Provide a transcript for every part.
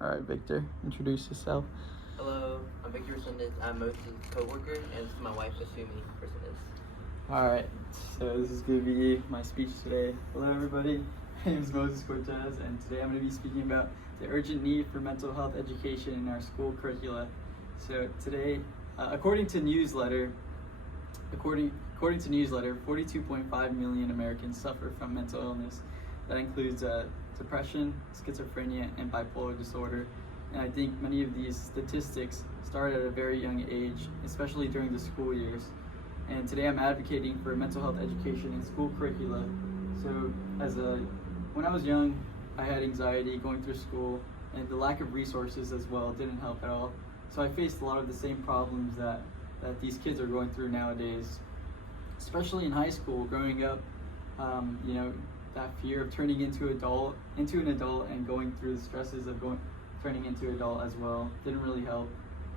All right, Victor, introduce yourself. Hello, I'm Victor Resendez. I'm Moses' co-worker, and this is my wife, Asumi Resendez. All right, so this is going to be my speech today. Hello, everybody. My name is Moses Cortez, and today I'm going to be speaking about the urgent need for mental health education in our school curricula. So today, according to Newsletter, 42.5 million Americans suffer from mental illness. That includes depression, schizophrenia, and bipolar disorder. And I think many of these statistics start at a very young age, especially during the school years. And today I'm advocating for mental health education in school curricula. So when I was young, I had anxiety going through school, and the lack of resources as well didn't help at all. So I faced a lot of the same problems that these kids are going through nowadays, especially in high school. Growing up, that fear of turning into an adult and going through the stresses of turning into an adult as well didn't really help.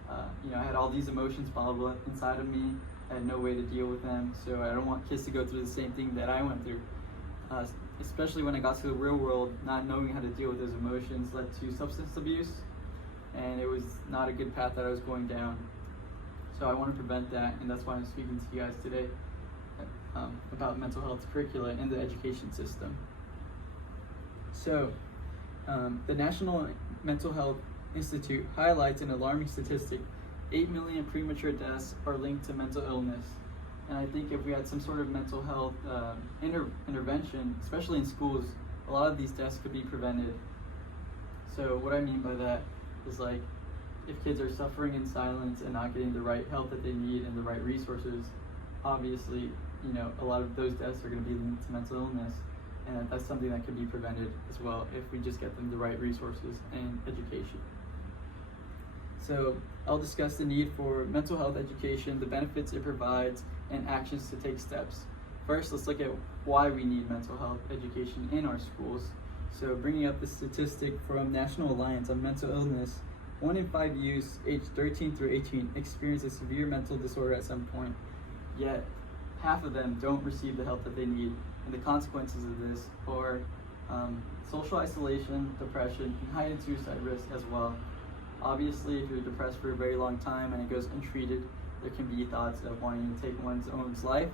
I had all these emotions bottled up inside of me. I had no way to deal with them, so I don't want kids to go through the same thing that I went through. Especially when I got to the real world, not knowing how to deal with those emotions led to substance abuse, and it was not a good path that I was going down. So I want to prevent that, and that's why I'm speaking to you guys today about mental health curricula in the education system. So the National Mental Health Institute highlights an alarming statistic: 8 million premature deaths are linked to mental illness. And I think if we had some sort of mental health intervention, especially in schools, a lot of these deaths could be prevented. So what I mean by that is, like, if kids are suffering in silence and not getting the right help that they need and the right resources, obviously, a lot of those deaths are going to be linked to mental illness. And that's something that can be prevented as well if we just get them the right resources and education. So I'll discuss the need for mental health education, the benefits it provides, and actions to take steps. First, let's look at why we need mental health education in our schools. So bringing up the statistic from National Alliance on Mental Illness, 1 in 5 youths aged 13 through 18 experience a severe mental disorder at some point, yet half of them don't receive the help that they need. And the consequences of this are social isolation, depression, and heightened suicide risk as well. Obviously, if you're depressed for a very long time and it goes untreated, there can be thoughts of wanting to take one's own life.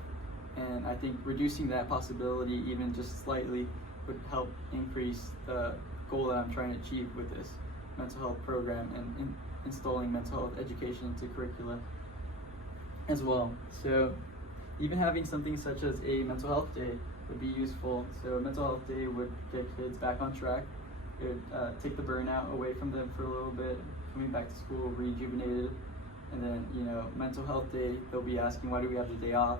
And I think reducing that possibility even just slightly would help increase the goal that I'm trying to achieve with this mental health program and installing mental health education into curricula as well. So even having something such as a mental health day would be useful. So a mental health day would get kids back on track. It would take the burnout away from them for a little bit, coming back to school rejuvenated. And then, mental health day, they'll be asking, why do we have the day off?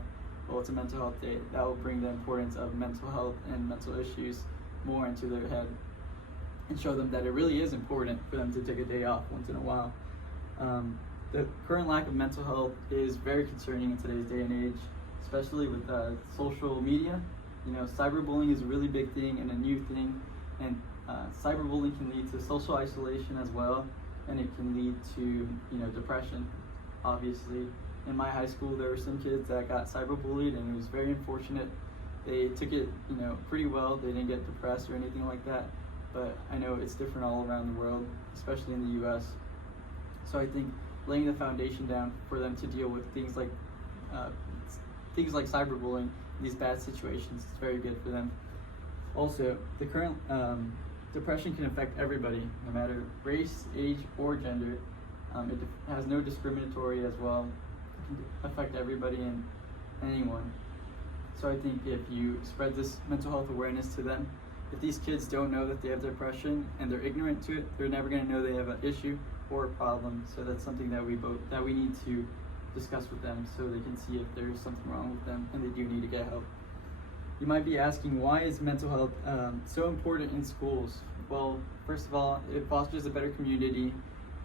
Well, it's a mental health day. That will bring the importance of mental health and mental issues more into their head and show them that it really is important for them to take a day off once in a while. The current lack of mental health is very concerning in today's day and age, especially with social media. Cyberbullying is a really big thing and a new thing, and cyberbullying can lead to social isolation as well, and it can lead to depression. Obviously, in my high school, there were some kids that got cyberbullied, and it was very unfortunate. They took it pretty well. They didn't get depressed or anything like that, but I know it's different all around the world, especially in the US. So I think laying the foundation down for them to deal with things like cyberbullying, these bad situations, is very good for them. Also, the current depression can affect everybody, no matter race, age, or gender. It has no discriminatory as well. It can affect everybody and anyone. So I think if you spread this mental health awareness to them, if these kids don't know that they have depression and they're ignorant to it, they're never going to know they have an issue or a problem. So that's something that we need to discuss with them so they can see if there's something wrong with them and they do need to get help. You might be asking, why is mental health so important in schools? Well, first of all, it fosters a better community.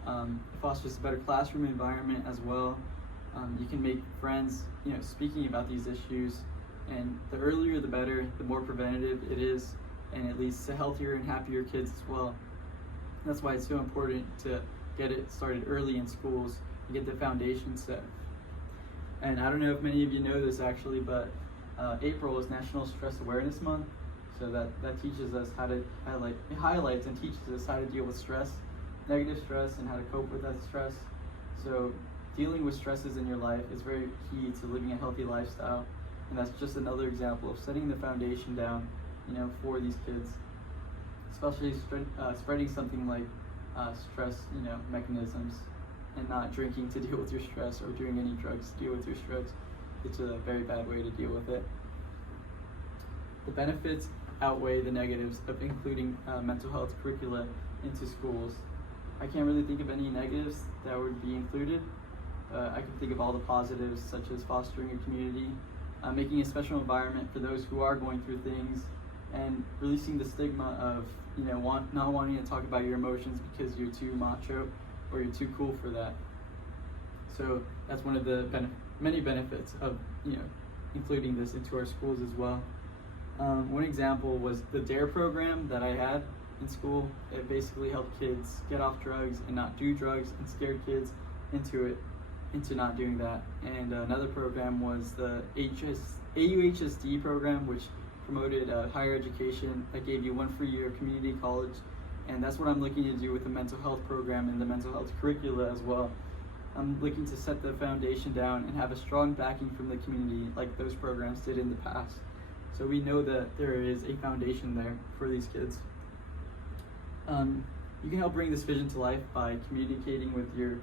It fosters a better classroom environment as well. You can make friends, speaking about these issues, and the earlier the better, the more preventative it is, and it leads to healthier and happier kids as well. That's why it's so important to get it started early in schools and get the foundation set. And I don't know if many of you know this actually, but April is National Stress Awareness Month, so that teaches us how to highlights and teaches us how to deal with stress negative stress and how to cope with that stress. So dealing with stresses in your life is very key to living a healthy lifestyle, and that's just another example of setting the foundation down, for these kids, especially spreading something like stress, mechanisms, and not drinking to deal with your stress or doing any drugs to deal with your stress. It's a very bad way to deal with it. The benefits outweigh the negatives of including mental health curricula into schools. I can't really think of any negatives that would be included. I can think of all the positives, such as fostering a community, making a special environment for those who are going through things, and releasing the stigma of not wanting to talk about your emotions because you're too macho or you're too cool for that. So that's one of the many benefits of including this into our schools as well. One example was the DARE program that I had in school. It basically helped kids get off drugs and not do drugs, and scared kids into not doing that. And another program was the AUHSD program, which promoted higher education that gave you 1 free year of community college. And that's what I'm looking to do with the mental health program and the mental health curricula as well. I'm looking to set the foundation down and have a strong backing from the community like those programs did in the past. So we know that there is a foundation there for these kids. You can help bring this vision to life by communicating with your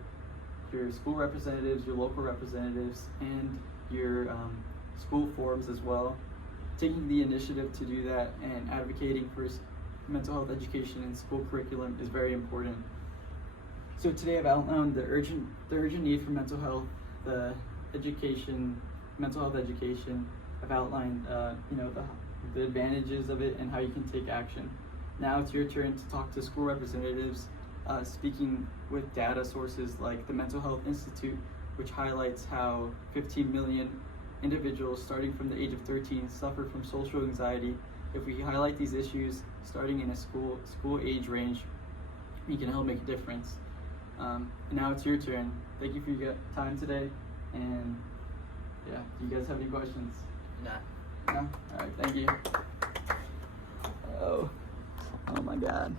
school representatives, your local representatives, and your school forums as well. Taking the initiative to do that and advocating for mental health education and school curriculum is very important. So today I've outlined the urgent need for mental health, mental health education. I've outlined the advantages of it and how you can take action. Now it's your turn to talk to school representatives, speaking with data sources like the Mental Health Institute, which highlights how 15 million individuals starting from the age of 13 suffer from social anxiety. If we highlight these issues starting in a school age range, we can help make a difference. Now it's your turn. Thank you for your time today, and do you guys have any questions? Nah. No? All right, thank you. Oh my God.